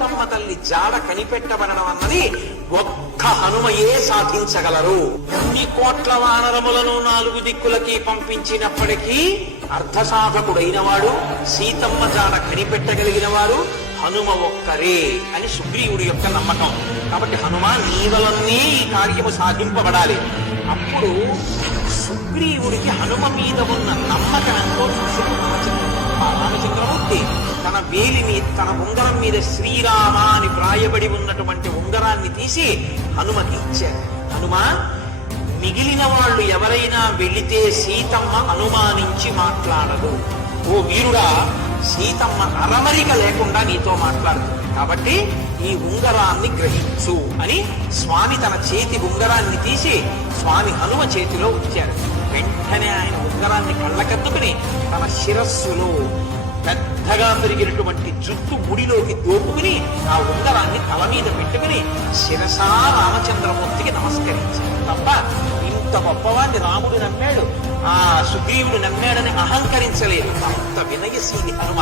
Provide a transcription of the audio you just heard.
సీతమ్మ తల్లి జాడ కనిపెట్టబడడం అన్నది ఒక్క హనుమయే సాధించగలరు. అన్ని కోట్ల వానరములను 4 దిక్కులకి పంపించినప్పటికీ అర్ధసాధకుడైన వాడు, సీతమ్మ జాడ కనిపెట్టగలిగిన వారు హనుమ ఒక్కరే అని సుగ్రీవుడి యొక్క నమ్మకం. కాబట్టి హనుమ నీ వలనే ఈ కార్యము సాధింపబడాలి. అప్పుడు సుగ్రీవుడికి హనుమ మీద ఉన్న నమ్మకంతో రామచంద్రమూర్తి తన వేలి మీద, తన ఉంగరం మీద శ్రీరామ అని వ్రాయబడి ఉన్నటువంటి ఉంగరాన్ని తీసి హనుమకి ఇచ్చారు. హనుమ, మిగిలిన వాళ్ళు ఎవరైనా వెళితే సీతమ్మ అనుమానించి మాట్లాడదు. ఓ వీరుడా, సీతమ్మ అరమరిక లేకుండా నీతో మాట్లాడుతుంది. కాబట్టి ఈ ఉంగరాన్ని గ్రహించు అని స్వామి తన చేతి ఉంగరాన్ని తీసి స్వామి హనుమ చేతిలో ఉంచారు. వెంటనే ఆయన ఉంగరాన్ని కళ్ళకద్దుకుని తన శిరస్సులో పెద్దగా పెరిగినటువంటి జుట్టు ముడిలోకి దోపుకుని ఆ ఉంగరాన్ని తల మీద పెట్టుకుని శిరసా రామచంద్రమూర్తికి నమస్కరించారు. తప్ప ఇంత గొప్పవాన్ని రాముడు నమ్మాడు, ఆ సుగ్రీవుడు నమ్మాడని అహంకరించలేదు. అంత వినయశీలి హనుమ.